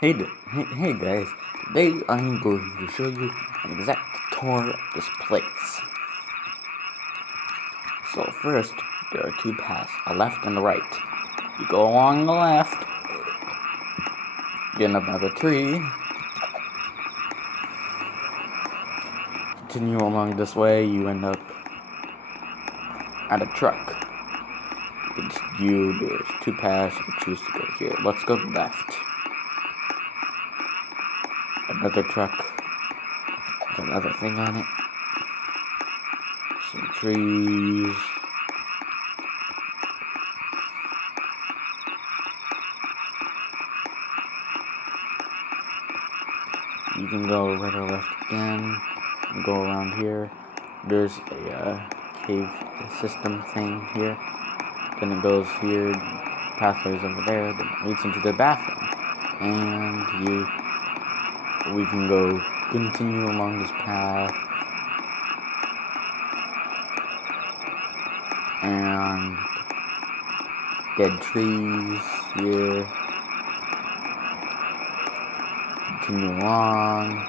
Hey guys, today I'm going to show you an exact tour of this place. So first, there are two paths, a left and a right. You go along the left, get up at a tree, continue along this way, you end up at a truck. There's two paths, you can choose to go here. Let's go left. Another truck with another thing on it. Some trees. You can go right or left again, and go around here. There's a cave system thing here. Then it goes here, pathways over there, then it leads into the bathroom. And we can go continue along this path. And dead trees here. Continue along.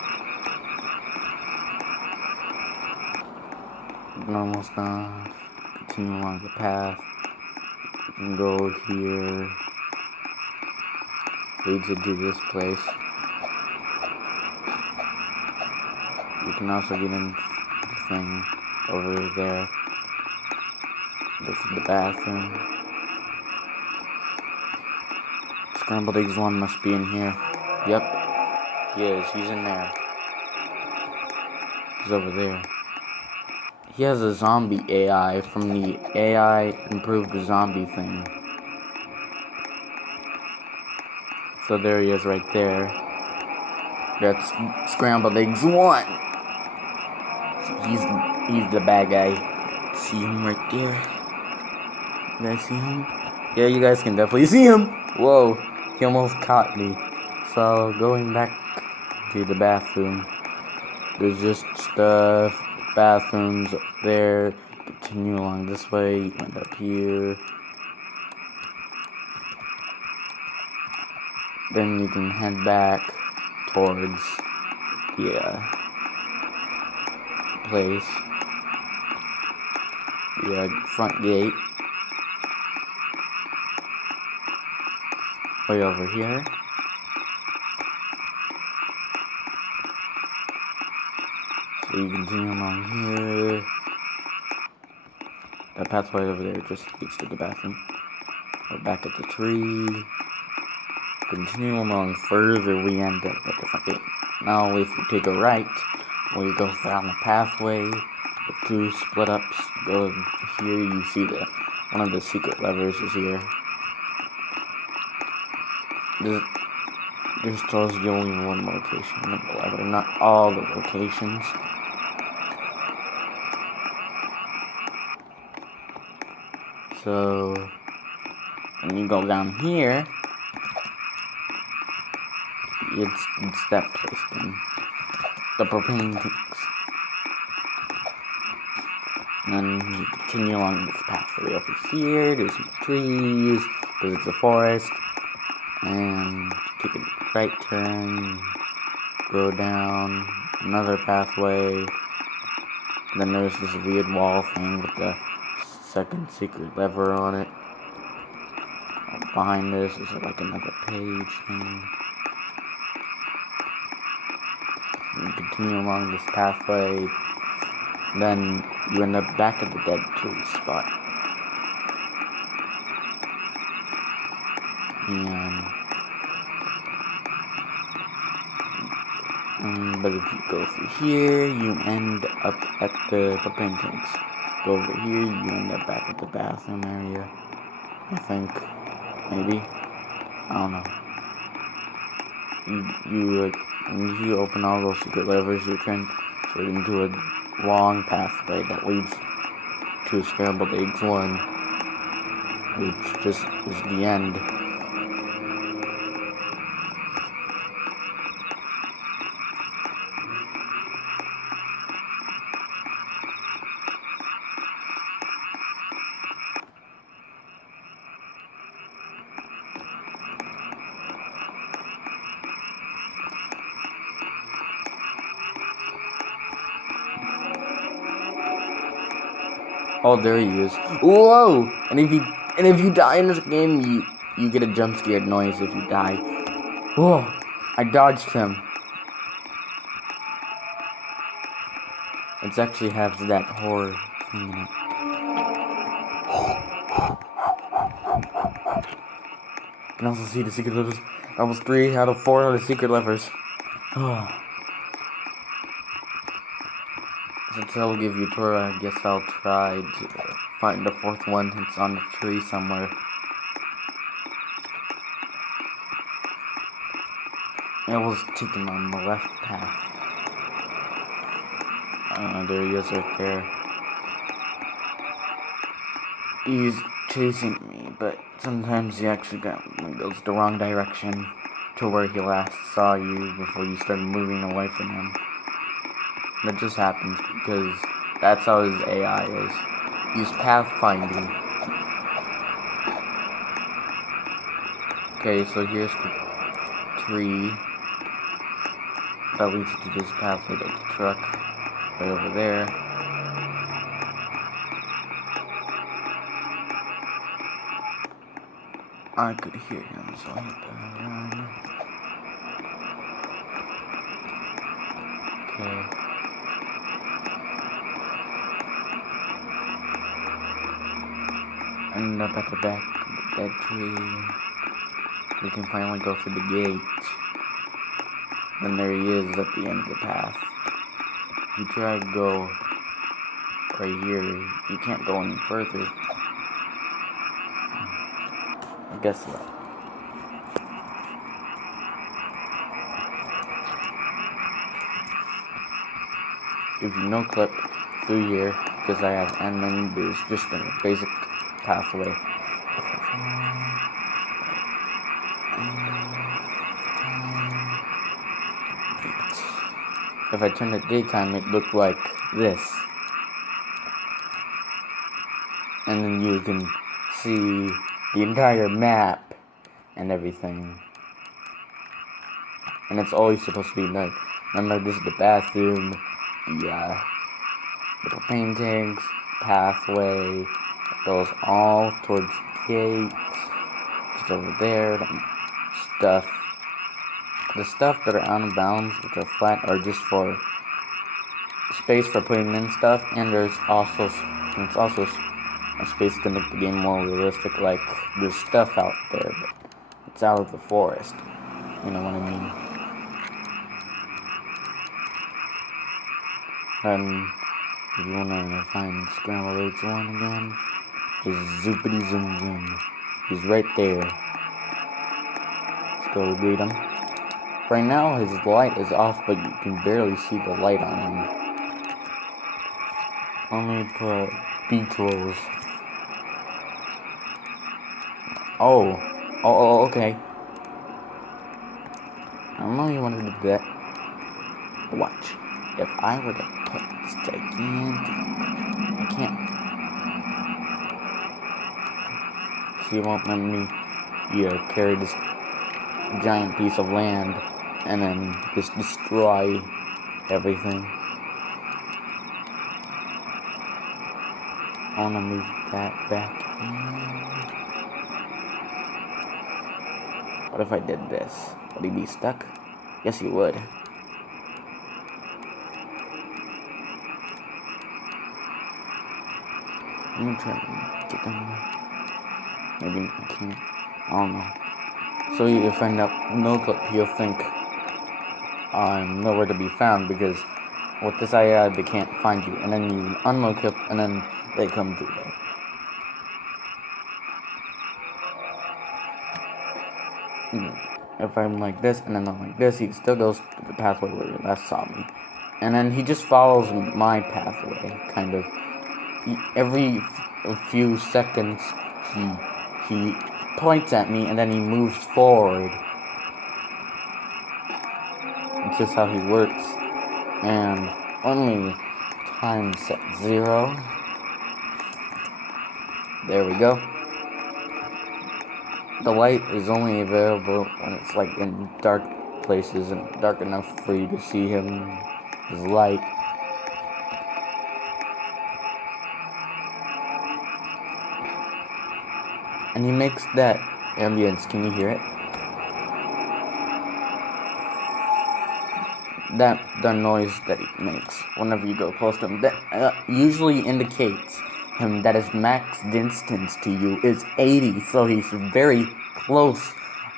Normal stuff. Continue along the path. You can go here. Leads into this place. You can also get in the thing over there. This is the bathroom. Scrambledeggz1 must be in here. Yep, he is. He's in there. He's over there. He has a zombie AI from the AI improved zombie thing. So there he is right there. That's Scrambledeggz1. He's the bad guy. See him right there? You guys see him? Yeah, you guys can definitely see him. Whoa, he almost caught me. So going back to the bathroom, there's just stuff, bathrooms up there. Continue along this way, you end up here. Then you can head back towards the place, the front gate, way over here. So you continue along here. That pathway over there just leads to the bathroom. We're back at the tree. Continue along further, we end up at the front gate. Now if we take a right, we go down the pathway, the two split ups, go here, you see one of the secret levers is here. There's tells you only one location of the lever, not all the locations. So when you go down here, it's that place then. The propane tanks. And then you continue along this pathway over here, there's some trees, because it's a forest. And take a right turn, go down another pathway. Then there's this weird wall thing with the second secret lever on it. Behind this is like another page thing. You continue along this pathway, then you end up back at the dead tree spot. But if you go through here, you end up at the propane tanks. Go over here, you end up back at the bathroom area. I think, maybe, I don't know. You open all those secret levers, you turn straight into a long pathway that leads to Scrambledeggz1, which just is the end. Oh, there he is. Whoa! And if you die in this game, you get a jump scared noise if you die. Whoa! I dodged him. It actually has that horror thing in it. You can also see the secret levers. That was 3 out of 4 of the secret levers. Since I'll give you a tour, I guess I'll try to find the 4th one. It's on the tree somewhere. I was taking on the left path. There he is right there. He's chasing me, but sometimes he actually goes the wrong direction to where he last saw you before you started moving away from him. That just happens because that's how his AI is. He's pathfinding. Okay, so here's the tree that leads to this pathway to the truck right over there. I could hear him, so I had to run. Okay. End up at the back of the dead tree. We can finally go through the gate. And there he is at the end of the path. If you try to go right here, you can't go any further. Guess what? If you no clip through here, because I have admin, there's just a basic pathway. If I turn it daytime, it looked like this. And then you can see the entire map and everything. And it's always supposed to be night. Remember, this is the bathroom, the propane tanks, pathway. It goes all towards the gate. Just over there, stuff. The stuff that are out of bounds, which are flat, are just for space for putting in stuff, and it's also a space to make the game more realistic. Like there's stuff out there, but it's out of the forest. You know what I mean? And if you wanna find Scrambledeggz1 again, just zoopity zoom zoom. He's right there. Let's go greet him. Right now his light is off, but you can barely see the light on him. Let me put beach rolls. Oh, okay. I don't know you wanted to do that. Watch. If I were to put this gigantic... I can't. She won't let me, carry this giant piece of land and then just destroy everything. I want to move that back in. What if I did this? Would he be stuck? Yes, he would. I'm gonna try and get down there. Maybe I can't. I don't know. So if I end up no clip, he'll think I'm nowhere to be found because with this AI they can't find you. And then you unload clip and then they come through there. If I'm like this and then I'm like this, he still goes to the pathway where he last saw me. And then he just follows my pathway, kind of. Every few seconds, he points at me and then he moves forward. It's just how he works. And only time set 0. There we go. The light is only available when it's like in dark places and dark enough for you to see him, his light. And he makes that ambience. Can you hear it? The noise that he makes whenever you go close to him, that usually indicates him that his max distance to you is 80, so he's very close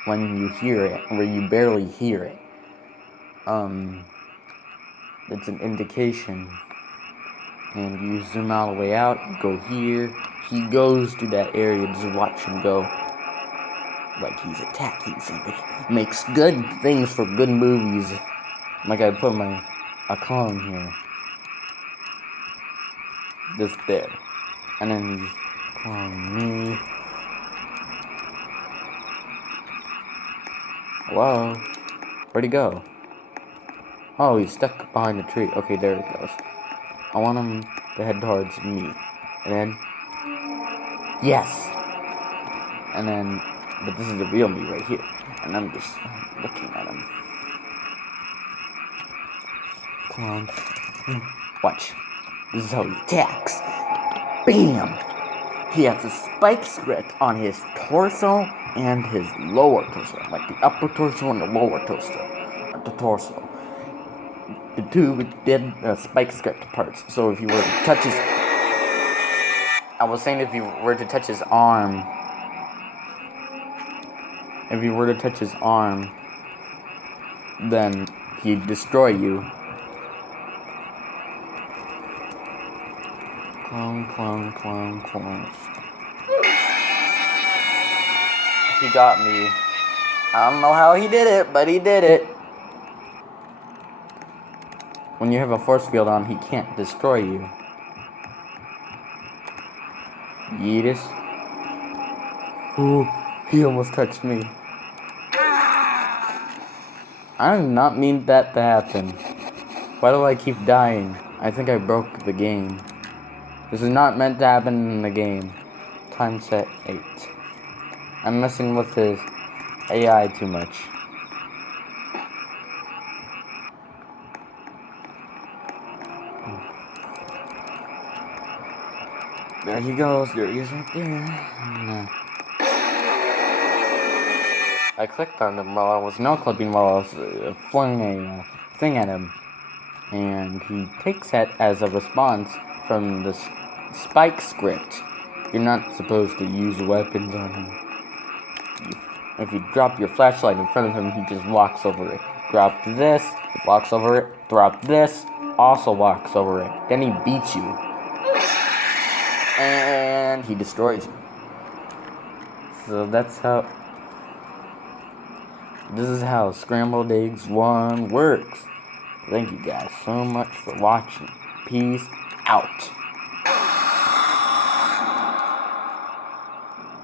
when you hear it, where you barely hear it. It's an indication. And you zoom all the way out, you go here, he goes to that area, just watch him go. Like he's attacking something. Makes good things for good movies. Like I put a clone here. Just there. And then you clone me. Hello? Where'd he go? Oh, he's stuck behind a tree. Okay, there he goes. I want him to head towards me. And then... Yes! And then... But this is the real me right here. And I'm just looking at him. Clone. Watch. This is how he attacks. Bam! He has a spike script on his torso and his lower torso. Like the upper torso and the lower torso. The torso. The two with dead spike script parts. So if you were to touch his... I was saying if you were to touch his arm... If you were to touch his arm, then he'd destroy you. Clone, clone, clone, clone. He got me. I don't know how he did it, but he did it. When you have a force field on, he can't destroy you. Yeetus. Ooh, he almost touched me. I did not mean that to happen. Why do I keep dying? I think I broke the game. This is not meant to happen in the game. Time set 8. I'm messing with his AI too much. There he goes. There he is right there. I clicked on him while I was no-clipping, while I was flinging a thing at him. And he takes that as a response from the spike script. You're not supposed to use weapons on him. If you drop your flashlight in front of him, he just walks over it. Drop this, walks over it. Drop this, also walks over it. Then he beats you. And he destroys you. So that's how... This is how Scrambledeggz1 works. Thank you guys so much for watching. Peace out.